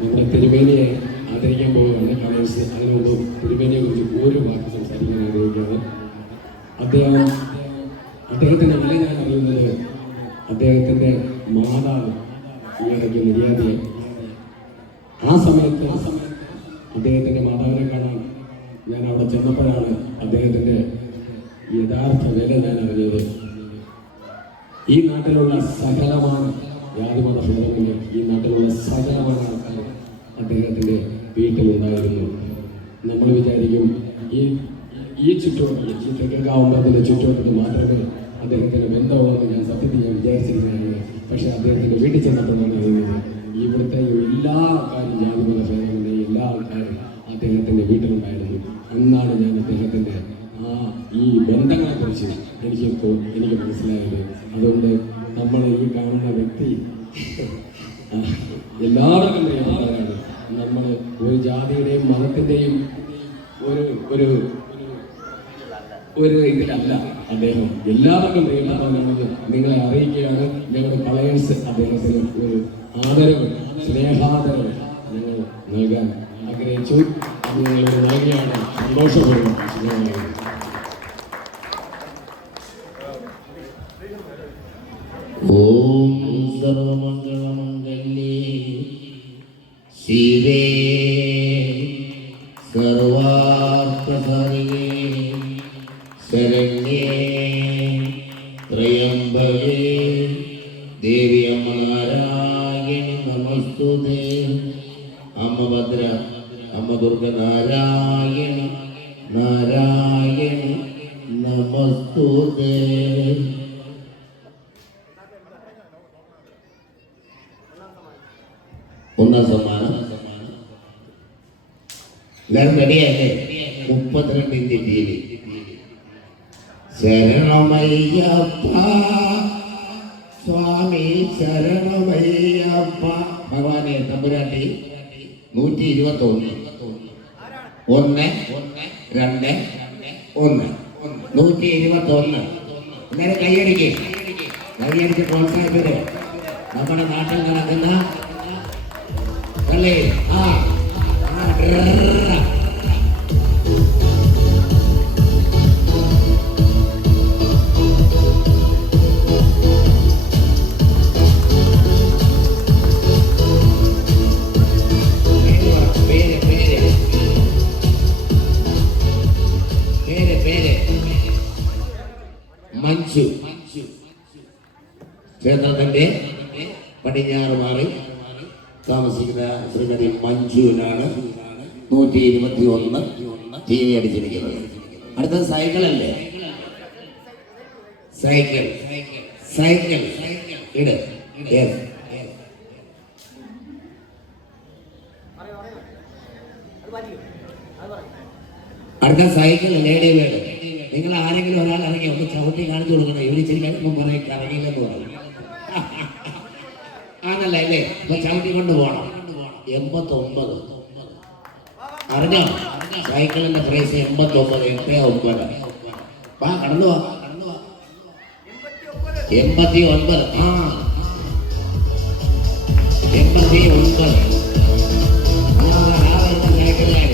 നമ്മുടെ തിരുമേനിയെ ആദരിക്കാൻ പോവുകയാണ് കളേഴ്സ്. അതിനു മുമ്പ് തിരുമേനിയെ കുറിച്ച് ഒരു വാക്ക് സംസാരിക്കാൻ ആഗ്രഹിക്കുകയാണ്. അദ്ദേഹത്തിൻ്റെ വില ഞാൻ അറിയുന്നത് അദ്ദേഹത്തിൻ്റെ മാതാവ് ഈയിടയ്ക്ക് നിര്യാതയെ. ആ സമയത്ത് അദ്ദേഹത്തിൻ്റെ മാതാവിനെ കാണാൻ ഞാൻ അവിടെ ചെന്നപ്പോഴാണ് അദ്ദേഹത്തിൻ്റെ യഥാർത്ഥ വില ഞാൻ അറിഞ്ഞത്. ഈ നാട്ടിലുള്ള സകലമായ ജാതിമത ഭേദമില്ല, ഈ നാട്ടിലുള്ള സകലമായ ആൾക്കാർ അദ്ദേഹത്തിൻ്റെ വീട്ടിലുണ്ടായിരുന്നു. നമ്മൾ വിചാരിക്കും ഈ ചുറ്റുവട്ടം, ഈ തെക്കേക്കാവുമ്പത്തിൻ്റെ ചുറ്റുവട്ടത്തിൽ മാത്രമേ അദ്ദേഹത്തിന് ബന്ധമുള്ളതെന്ന് ഞാൻ സത്യത്തിൽ വിചാരിച്ചിരുന്നതാണ്. പക്ഷേ അദ്ദേഹത്തിൻ്റെ വീട്ടിൽ ചെന്നപ്പോഴാണ് അറിയുന്നത് ഇവിടുത്തെ എല്ലാ ആൾക്കാരും ജാതിമത ഭേദമില്ല, എല്ലാ ആൾക്കാരും അദ്ദേഹത്തിൻ്റെ വീട്ടിലുണ്ടായിരുന്നു. അന്നാണ് ഞാൻ അദ്ദേഹത്തിൻ്റെ ഈ ബന്ധങ്ങളെക്കുറിച്ച് എനിക്ക് മനസ്സിലായത്. അതുകൊണ്ട് നമ്മൾ ഈ കാണുന്ന വ്യക്തി എല്ലാവർക്കും പ്രിയപ്പെട്ടവരാണ്. നമ്മൾ ഒരു ജാതിയുടെയും മതത്തിൻ്റെയും ഒരു ഇതിലല്ല അദ്ദേഹം. എല്ലാവർക്കും പ്രിയപ്പെട്ടവരാണെന്ന് നിങ്ങളെ അറിയിക്കുകയാണ്. ഞങ്ങളുടെ കളേഴ്സ് അദ്ദേഹത്തിന് ഒരു ആദരവ്, സ്നേഹാദരവ് ഞങ്ങൾ നൽകാൻ ആഗ്രഹിച്ചു. അത് നിങ്ങൾ നൽകിയാണ് സന്തോഷപ്പെടുന്നു. ഓം സർവമംഗളമംഗല്യേ ശിവേ സർവാർത്ഥസാധികേ ശരണ്യേ ത്രയംബകേ ദേവി അമ്മ നാരായണി നമസ്തുതേ. അമ്മ ഭദ്ര, അമ്മ ദുർഗ നാരായണി നാരായണി നമസ്തുതേ. ഒന്നാം സമ്മാനം എല്ലാവരും റെഡിയല്ലേ? 32 ഇഞ്ച് TV. ശരണമയ്യപ്പ സ്വാമി ശരണമയ്യപ്പ. ഭഗവാനെ തമ്പുരാട്ടി 121 1 2 1 121. ഇന്നലെ കൈയടിക്ക് പ്രോത്സാഹിപ്പിച്ച് നമ്മുടെ നാട്ടിൽ നടക്കുന്ന അല്ലേ മഞ്ജു ക്ഷേത്രത്തിന്റെ പടിഞ്ഞാറ് മാറി താമസിക്കുന്ന ശ്രീമതി മഞ്ജുവിനാണ് 121 TV അടിച്ചിരിക്കുന്നത്. അടുത്തത് സൈക്കിളല്ലേ? സൈക്കിൾ ഇട്. അടുത്ത സൈക്കിൾ ലേഡി വേഡ്. നിങ്ങൾ ആരെങ്കിലും ഒരാൾ ഇറങ്ങി ഒന്ന് ചവിട്ടി കാണിച്ചു കൊടുക്കണം. ഇവര് ശരി കഴിയുമ്പോൾ പറയും കറങ്ങില്ലെന്ന് പറയും. ആണല്ലേ അല്ലേ? ഇപ്പൊ ചവിട്ടി കൊണ്ട് പോകണം. 89 അറിഞ്ഞോ? സൈക്കിളിന്റെ പ്രൈസ് 89. വാ കടന്നു വാ. 89. 89. സൈക്കിളിലാണ്.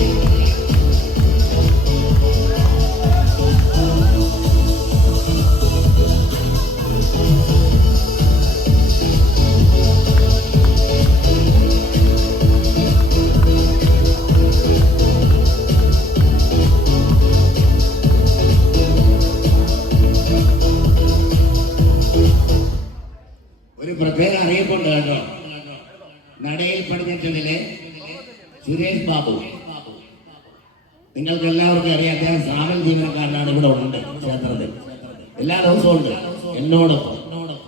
പ്രത്യേക അറിയിപ്പുണ്ട് കേട്ടോ. നടയിൽ പടിഞ്ഞിട്ടിലെ സുരേഷ് ബാബു, നിങ്ങൾക്ക് എല്ലാവർക്കും അറിയാം. അദ്ദേഹം സാമൽ ജീവനക്കാരനാണ്. ഇവിടെ ഉണ്ട് ക്ഷേത്രത്തിൽ എല്ലാ ദിവസവും ഉണ്ട്. എന്നോടൊപ്പം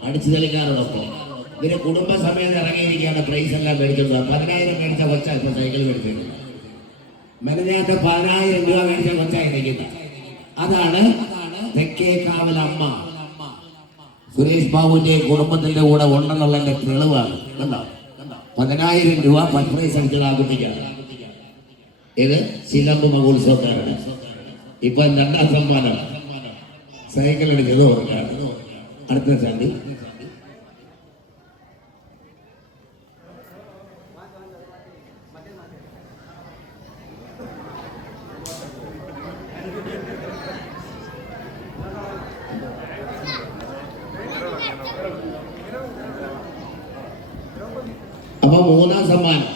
അടിച്ചു തെളിക്കാരോടൊപ്പം ഇവര് കുടുംബസമേതം ഇറങ്ങിയിരിക്കുകയാണ്. പ്രൈസ് എല്ലാം മേടിച്ചത്. 10,000 മേടിച്ച കൊച്ച ഇപ്പൊ സൈക്കിൾ മേടിച്ചത്. മെനഞ്ഞാത്ത 10,000 രൂപ മേടിച്ച കൊച്ചായി നിൽക്കുന്നത്. അതാണ് തെക്കേക്കാവൽ അമ്മ സുരേഷ് ബാബുവിന്റെ കുടുംബത്തിന്റെ കൂടെ ഉണ്ടെന്നുള്ളതിന്റെ തെളിവാണ്. കണ്ടോ? 10,000 രൂപ ഫസ്റ്റ് പ്രൈസ് അടിച്ചത് ആ കുട്ടിക്കാണ്. ഇത് ശിലമ്പ് മഹോത്സവക്കാരാണ്. ഇപ്പൊ 2ാം സമ്മാനം സൈക്കിൾ അടിച്ചത് ഓർക്കാണ്. അടുത്ത ചാണ്ടി അപ്പൊ മൂന്നാം സമ്മാനം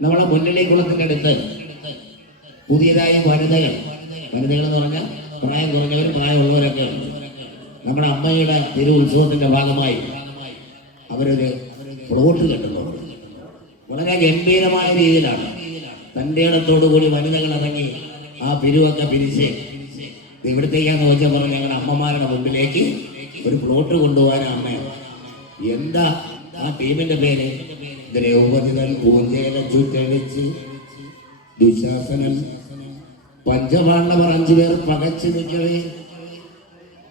നമ്മളെ മുന്നിലെ കുളത്തിന്റെ അടുത്ത് പുതിയതായ വനിതകൾ എന്ന് പറഞ്ഞാൽ പ്രായം കുറഞ്ഞവരും പ്രായമുള്ളവരൊക്കെ ഉണ്ട്. നമ്മുടെ അമ്മയുടെ തിരുവുത്സവത്തിന്റെ ഭാഗമായി അവരൊരു പ്ലോട്ട് കെട്ടുന്നുണ്ട്. വളരെ ഗംഭീരമായ രീതിയിലാണ് തൻ്റെ ഇടത്തോടുകൂടി വനിതകൾ ഇറങ്ങി ആ പിരിവൊക്കെ പിരിച്ച് ഇവിടത്തേക്കാന്ന് വെച്ചാൽ പറഞ്ഞ ഞങ്ങളുടെ അമ്മമാരുടെ മുമ്പിലേക്ക് ഒരു പ്ലോട്ട് കൊണ്ടുപോകാൻ അമ്മയാണ്. എന്താ ആ ടീമിന്റെ പേര്? ദ്രൗപദിതൻ പൂഞ്ചേന ചുറ്റഴിച്ച് ദുശാസനൻ പഞ്ചപാണ്ഡവർ 5 പേർ പകച്ചു നിൽക്കവേ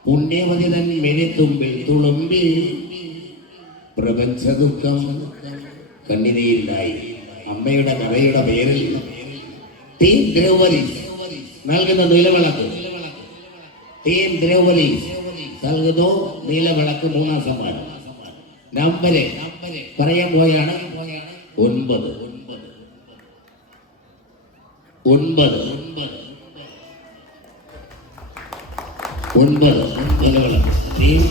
പുണ്യമതിതൻ മെനിത്തുമ്പിൽ തുളുമ്പി പ്രപഞ്ച ദുഃഖം കണ്ണിനീരിലായി. അമ്മയുടെ കഥയുടെ പേരിൽ ടീം ദ്രൗപദി നൽകുന്ന നിലവിളക്ക്. ടീം ദ്രൗപദി നൽകുന്നു നീലവിളക്ക്. മൂന്നാം സമ്മാനം നമ്പര് പറയാൻ പോയാണ് 9. 9 നിലവിളക്ക്. ടീം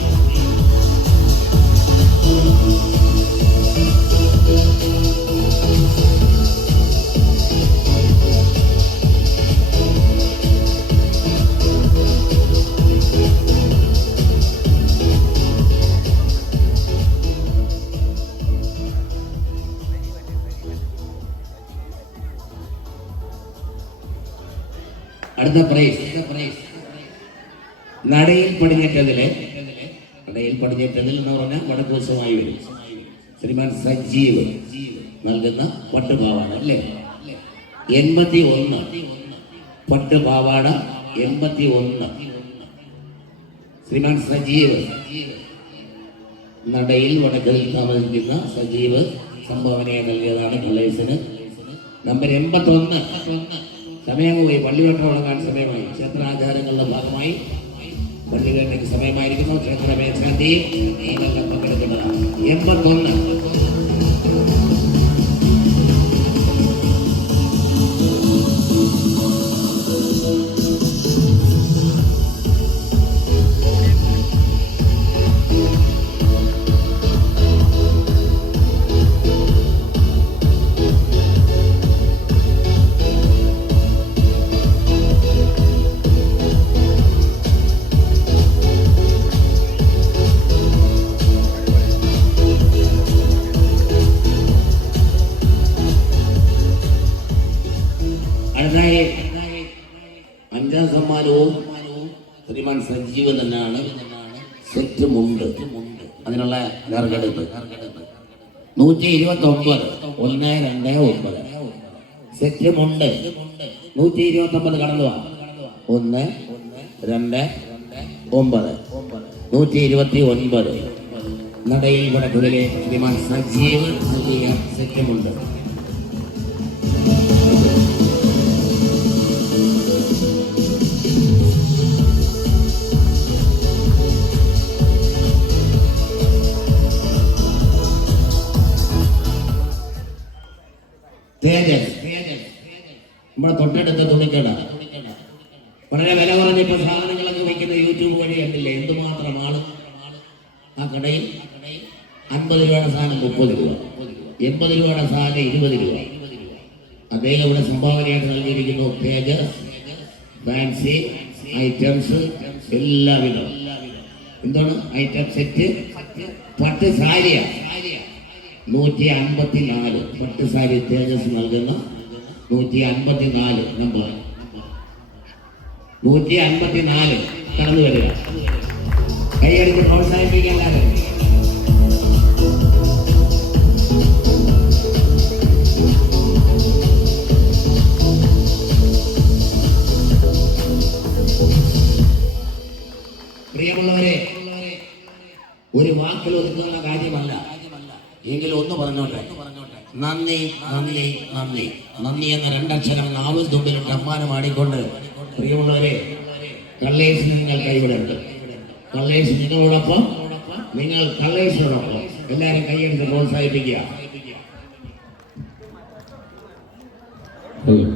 അടുത്ത പ്രൈസ് നടയിൽ പടിഞ്ഞേറ്റതിൽ എന്ന് പറഞ്ഞാൽ വടക്കോത്സവമായി വരും. ശ്രീമാൻ സജീവ് നൽകുന്ന പട്ടുപാവാട അല്ലേ? 81 പട്ടുപാവാട 81. ശ്രീമാൻ സജീവ് നടയിൽ വടക്കിൽ താമസിക്കുന്ന സജീവ് സംഭാവനയെ നൽകിയതാണ് കളേഴ്സിന്. നമ്പർ 81. സമയം പോയി. പള്ളിവേട്ട തുടങ്ങാൻ സമയമായി. ക്ഷേത്രാചാരങ്ങളുടെ ഭാഗമായി പള്ളിവേട്ടയ്ക്ക് സമയമായിരിക്കുന്നു. ക്ഷേത്ര മേധാന്തി ഇതെല്ലാം പങ്കെടുക്കുന്നതാണ്. 81. അടുത്തായി 5ാം സമ്മാനവും ശ്രീമാൻ സജീവ് തന്നെയാണ്. സെറ്റ് മുണ്ട് അതിനുള്ള നറുക്കെടുപ്പ് 129 129 സെറ്റ് മുണ്ട് 129 കടന്നു. 1 2 9 129 നടയിൽ വടക്കുകളിലെ ശ്രീമാൻ സജീവ് നൽകിയ സെറ്റ് മുണ്ട്. തേജസ് നമ്മുടെ തൊട്ടടുത്ത തുണിക്കട. വളരെ വില കുറഞ്ഞ ഇപ്പൊ സാധനങ്ങളൊക്കെ വയ്ക്കുന്ന യൂട്യൂബ് വഴി കണ്ടില്ലേ എന്തുമാത്രം ആള്. ആ കടയിൽ 50 രൂപയുടെ സാധനം 30 രൂപ, 80 രൂപയുടെ സാധനം 20 രൂപ. അദ്ദേഹം ഇവിടെ സംഭാവനയായിട്ട് നൽകിയിരിക്കുന്നു. തേജസ് ഫാൻസി ഐറ്റംസ് എല്ലാവിധ എന്താണ് ഐറ്റം സെറ്റ്. പട്ട് സാരിയാണ് 154 പട്ട് സാരി തേജസ് നൽകുന്ന 154 നമ്പർ 154 കടന്നു വരിക. കൈയടിച്ച് പ്രോത്സാഹിപ്പിക്കാതെ പ്രിയമുള്ളവരെ, ഒരു വാക്കിൽ ഒതുക്കുന്ന കാര്യമല്ല. എങ്കിലും ഒന്ന് പറഞ്ഞോട്ടെ. നന്ദി നന്ദി നന്ദി നന്ദി എന്ന 2 അക്ഷരം നാവിൽ തുമ്പിലിട്ട് അമ്മാനം ആടിക്കൊണ്ട് പ്രിയമുള്ളവരെ, കള്ളേഴ്സ് നിങ്ങൾ കൈവിടരുത്. കള്ളേഴ്സ് നിങ്ങളോടൊപ്പം, നിങ്ങൾ കള്ളേഴ്സിനോടൊപ്പം. എല്ലാവരും കൈയെടുത്ത് പ്രോത്സാഹിപ്പിക്കുക.